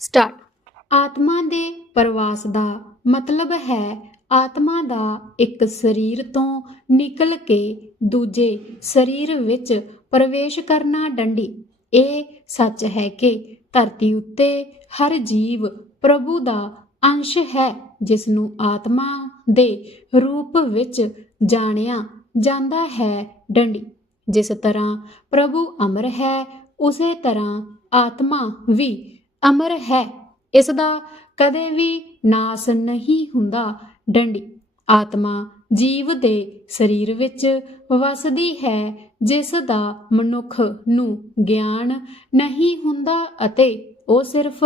Start. ਆਤਮਾ ਦੇ ਪ੍ਰਵਾਸ ਦਾ ਮਤਲਬ ਹੈ ਆਤਮਾ ਦਾ ਇੱਕ ਸਰੀਰ ਤੋਂ ਨਿਕਲ ਕੇ ਦੂਜੇ ਸਰੀਰ ਵਿੱਚ ਪ੍ਰਵੇਸ਼ ਕਰਨਾ ਡੰਡੀ। ਇਹ ਸੱਚ ਹੈ ਕਿ ਧਰਤੀ ਉੱਤੇ ਹਰ ਜੀਵ ਪ੍ਰਭੂ ਦਾ ਅੰਸ਼ ਹੈ ਜਿਸ ਨੂੰ ਆਤਮਾ ਦੇ ਰੂਪ ਵਿੱਚ ਜਾਣਿਆ ਜਾਂਦਾ ਹੈ ਡੰਡੀ। ਜਿਸ ਤਰ੍ਹਾਂ ਪ੍ਰਭੂ ਅਮਰ ਹੈ, ਉਸੇ ਤਰ੍ਹਾਂ ਆਤਮਾ ਵੀ ਅਮਰ ਹੈ। ਇਸ ਦਾ ਕਦੇ ਵੀ ਨਾਸ ਨਹੀਂ ਹੁੰਦਾ। ਡੰਡੀ, ਆਤਮਾ ਜੀਵ ਦੇ ਸਰੀਰ ਵਿੱਚ ਵਸਦੀ ਹੈ, ਜਿਸ ਦਾ ਮਨੁੱਖ ਨੂੰ ਗਿਆਨ ਨਹੀਂ ਹੁੰਦਾ ਅਤੇ ਉਹ ਸਿਰਫ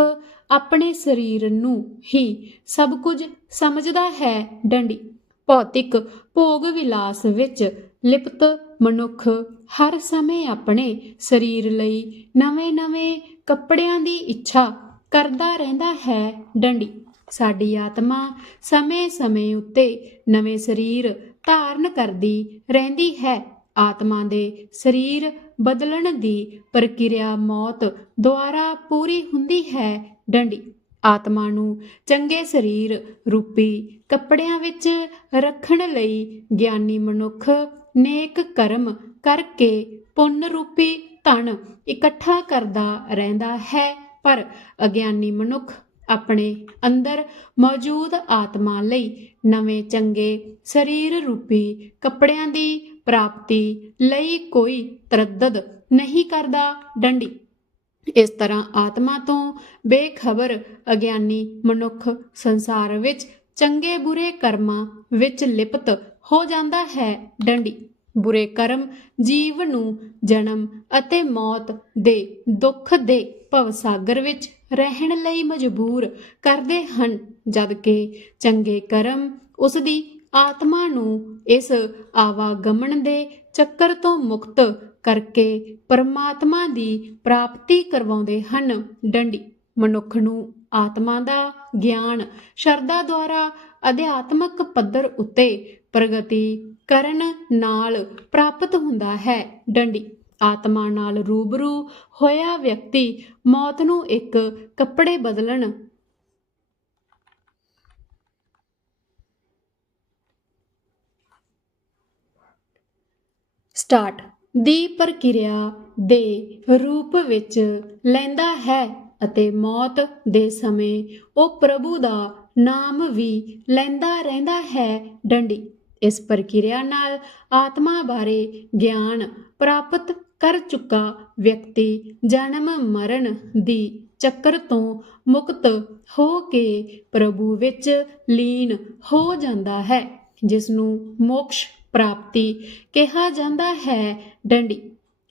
ਆਪਣੇ ਸਰੀਰ ਨੂੰ ਹੀ ਸਭ ਕੁਝ ਸਮਝਦਾ ਹੈ। ਡੰਡੀ, ਭੌਤਿਕ ਭੋਗ ਵਿਲਾਸ ਵਿੱਚ ਲਿਪਤ ਮਨੁੱਖ ਹਰ ਸਮੇਂ ਆਪਣੇ ਸਰੀਰ ਲਈ ਨਵੇਂ-ਨਵੇਂ ਕੱਪੜਿਆਂ ਦੀ ਇੱਛਾ ਕਰਦਾ ਰਹਿੰਦਾ ਹੈ ਡੰਡੀ। ਸਾਡੀ ਆਤਮਾ ਸਮੇਂ-ਸਮੇਂ ਉੱਤੇ ਨਵੇਂ ਸਰੀਰ ਧਾਰਨ ਕਰਦੀ ਰਹਿੰਦੀ ਹੈ। ਆਤਮਾ ਦੇ ਸਰੀਰ ਬਦਲਣ ਦੀ ਪ੍ਰਕਿਰਿਆ ਮੌਤ ਦੁਆਰਾ ਪੂਰੀ ਹੁੰਦੀ ਹੈ ਡੰਡੀ। ਆਤਮਾ ਨੂੰ ਚੰਗੇ ਸਰੀਰ ਰੂਪੀ ਕੱਪੜਿਆਂ ਵਿੱਚ ਰੱਖਣ ਲਈ ਗਿਆਨੀ ਮਨੁੱਖ ਨੇਕ ਕਰਮ ਕਰਕੇ ਪੁੰਨ ਰੂਪੀ ਧਨ ਇਕੱਠਾ ਕਰਦਾ ਰਹਿੰਦਾ ਹੈ, ਪਰ ਅਗਿਆਨੀ ਮਨੁੱਖ ਆਪਣੇ ਅੰਦਰ ਮੌਜੂਦ ਆਤਮਾ ਲਈ ਨਵੇਂ ਚੰਗੇ ਸਰੀਰ ਰੂਪੀ ਕੱਪੜਿਆਂ ਦੀ ਪ੍ਰਾਪਤੀ ਲਈ ਕੋਈ ਤਰੱਦਦ ਨਹੀਂ ਕਰਦਾ ਡੰਡੀ। ਇਸ ਤਰ੍ਹਾਂ ਆਤਮਾ ਤੋਂ ਬੇਖਬਰ ਅਗਿਆਨੀ ਮਨੁੱਖ ਸੰਸਾਰ ਵਿੱਚ ਚੰਗੇ ਬੁਰੇ ਕਰਮਾਂ ਵਿੱਚ ਲਿਪਤ ਹੋ ਜਾਂਦਾ ਹੈ ਡੰਡੀ। ਬੁਰੇ ਕਰਮ, ਜੀਵ ਨੂੰ ਜਨਮ ਅਤੇ ਮੌਤ ਦੇ ਦੁੱਖ ਦੇ ਭਵਸਾਗਰ ਵਿੱਚ ਰਹਿਣ ਲਈ ਮਜਬੂਰ ਕਰਦੇ ਹਨ, ਜਦ ਕਿ ਚੰਗੇ ਕਰਮ ਉਸ ਦੀ ਆਤਮਾ ਨੂੰ ਇਸ ਆਵਾਗਮਨ ਦੇ ਚੱਕਰ ਤੋਂ ਮੁਕਤ ਕਰਕੇ ਪਰਮਾਤਮਾ ਦੀ ਪ੍ਰਾਪਤੀ ਕਰਵਾਉਂਦੇ ਹਨ। ਡੰਡੀ, ਮਨੁੱਖ ਨੂੰ ਆਤਮਾ ਦਾ ਗਿਆਨ ਸ਼ਰਧਾ ਦੁਆਰਾ ਅਧਿਆਤਮਕ ਪੱਧਰ ਉੱਤੇ ਪ੍ਰਗਤੀ ਕਰਨ ਨਾਲ ਪ੍ਰਾਪਤ ਹੁੰਦਾ ਹੈ। ਡੰਡੀ। ਆਤਮਾ ਨਾਲ ਰੂਬਰੂ ਹੋਇਆ ਵਿਅਕਤੀ ਮੌਤ ਨੂੰ ਇੱਕ ਕੱਪੜੇ ਬਦਲਣ ਸਟਾਰਟ। ਦੀ ਪ੍ਰਕਿਰਿਆ ਦੇ ਰੂਪ ਵਿੱਚ ਲੈਂਦਾ ਹੈ ਅਤੇ ਮੌਤ ਦੇ ਸਮੇਂ ਉਹ ਪ੍ਰਭੂ ਦਾ ਨਾਮ ਵੀ ਲੈਂਦਾ ਰਹਿੰਦਾ ਹੈ। ਡੰਡੀ। ਇਸ ਪ੍ਰਕਿਰਿਆ ਨਾਲ ਆਤਮਾ ਬਾਰੇ ਗਿਆਨ ਪ੍ਰਾਪਤ ਕਰ ਚੁੱਕਾ ਵਿਅਕਤੀ ਜਨਮ ਮਰਨ ਦੀ ਚੱਕਰ ਤੋਂ ਮੁਕਤ ਹੋ ਕੇ ਪ੍ਰਭੂ ਵਿੱਚ ਲੀਨ ਹੋ ਜਾਂਦਾ ਹੈ ਜਿਸ ਨੂੰ ਮੋਕਸ਼ ਪ੍ਰਾਪਤੀ ਕਿਹਾ ਜਾਂਦਾ ਹੈ। ਡੰਡੀ,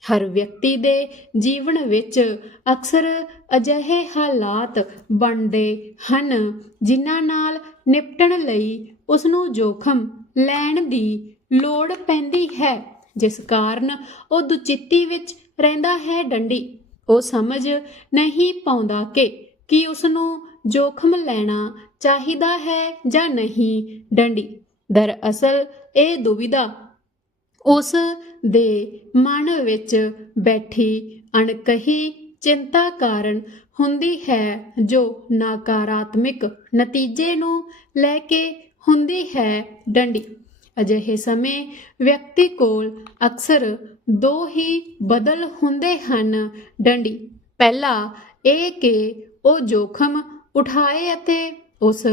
ਹਰ ਵਿਅਕਤੀ ਦੇ ਜੀਵਨ ਵਿੱਚ ਅਕਸਰ ਅਜਿਹੇ ਹਾਲਾਤ ਬਣਦੇ ਹਨ, ਜਿਨ੍ਹਾਂ ਨਾਲ ਨਿਪਟਣ ਲਈ ਉਸ ਨੂੰ ਜੋਖਮ ਲੈਣ ਦੀ ਲੋੜ ਪੈਂਦੀ ਹੈ। ਜਿਸ ਕਾਰਨ ਉਹ ਦੁਚਿੱਤੀ ਵਿੱਚ ਰਹਿੰਦਾ ਹੈ ਡੰਡੀ। ਉਹ ਸਮਝ ਨਹੀਂ ਪਾਉਂਦਾ ਕਿ ਕੀ ਉਸ ਨੂੰ ਜੋਖਮ ਲੈਣਾ ਚਾਹੀਦਾ ਹੈ ਜਾਂ ਨਹੀਂ ਡੰਡੀ। ਦਰਅਸਲ ਇਹ ਦੁਵਿਧਾ ਉਸ ਦੇ ਮਨ ਵਿੱਚ ਬੈਠੀ ਅਣਕਹੀ ਚਿੰਤਾ ਕਾਰਨ ਹੁੰਦੀ ਹੈ, ਜੋ ਨਕਾਰਾਤਮਕ ਨਤੀਜੇ ਨੂੰ ਲੈ ਕੇ ਹੁੰਦੀ ਹੈ ਡੰਡੀ। ਅਜਿਹੇ ਸਮੇਂ ਵਿਅਕਤੀ ਕੋਲ ਅਕਸਰ ਦੋ ਹੀ ਬਦਲ ਹੁੰਦੇ ਹਨ ਡੰਡੀ। ਪਹਿਲਾ ਇਹ ਕਿ ਉਹ ਜੋਖਮ ਉਠਾਏ ਅਤੇ ਉਸ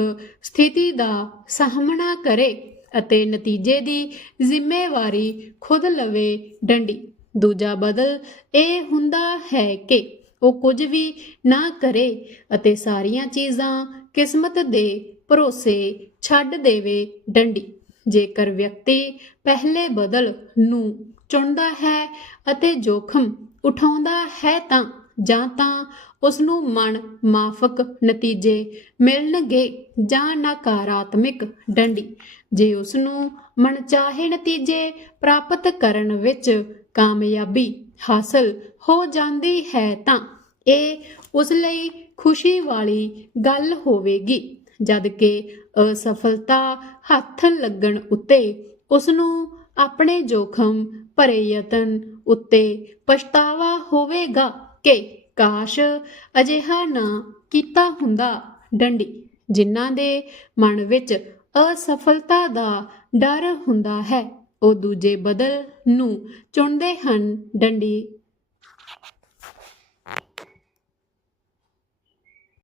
ਸਥਿਤੀ ਦਾ ਸਾਹਮਣਾ ਕਰੇ ਅਤੇ ਨਤੀਜੇ ਦੀ ਜ਼ਿੰਮੇਵਾਰੀ ਖੁਦ ਲਵੇ ਡੰਡੀ। ਦੂਜਾ ਬਦਲ ਇਹ ਹੁੰਦਾ ਹੈ ਕਿ ਉਹ ਕੁਝ ਵੀ ਨਾ ਕਰੇ ਅਤੇ ਸਾਰੀਆਂ ਚੀਜ਼ਾਂ ਕਿਸਮਤ ਦੇ ਭਰੋਸੇ ਛੱਡ ਦੇਵੇ ਡੰਡੀ। ਜੇਕਰ ਵਿਅਕਤੀ ਪਹਿਲੇ ਬਦਲ ਨੂੰ ਚੁਣਦਾ ਹੈ ਅਤੇ ਜੋਖਮ ਉਠਾਉਂਦਾ ਹੈ ਤਾਂ, ਜਾਂ ਤਾਂ ਉਸ ਨੂੰ ਮਨ ਮਾਫਕ ਨਤੀਜੇ ਮਿਲਣਗੇ ਜਾਂ ਨਕਾਰਾਤਮਿਕ ਡੰਡੀ। ਜੇ ਉਸ ਨੂੰ ਮਨਚਾਹੇ ਨਤੀਜੇ ਪ੍ਰਾਪਤ ਕਰਨ ਵਿੱਚ ਕਾਮਯਾਬੀ ਹਾਸਲ ਹੋ ਜਾਂਦੀ ਹੈ ਤਾਂ, ਇਹ ਉਸ ਲਈ ਖੁਸ਼ੀ ਵਾਲੀ ਗੱਲ ਹੋਵੇਗੀ। ਜਦ ਕਿ ਅਸਫਲਤਾ ਹੱਥ ਲੱਗਣ ਉੱਤੇ ਉਸ ਨੂੰ ਆਪਣੇ ਜੋਖਮ, ਭਰੇ ਯਤਨ ਉੱਤੇ ਪਛਤਾਵਾ ਹੋਵੇਗਾ ਕਿ ਕਾਸ਼ ਅਜਿਹਾ ਨਾ ਕੀਤਾ ਹੁੰਦਾ। ਡੰਡੀ, ਜਿਨ੍ਹਾਂ ਦੇ ਮਨ ਵਿੱਚ ਅਸਫਲਤਾ ਦਾ ਡਰ ਹੁੰਦਾ ਹੈ, ਉਹ ਦੂਜੇ ਬਦਲ ਨੂੰ ਚੁਣਦੇ ਹਨ। ਡੰਡੀ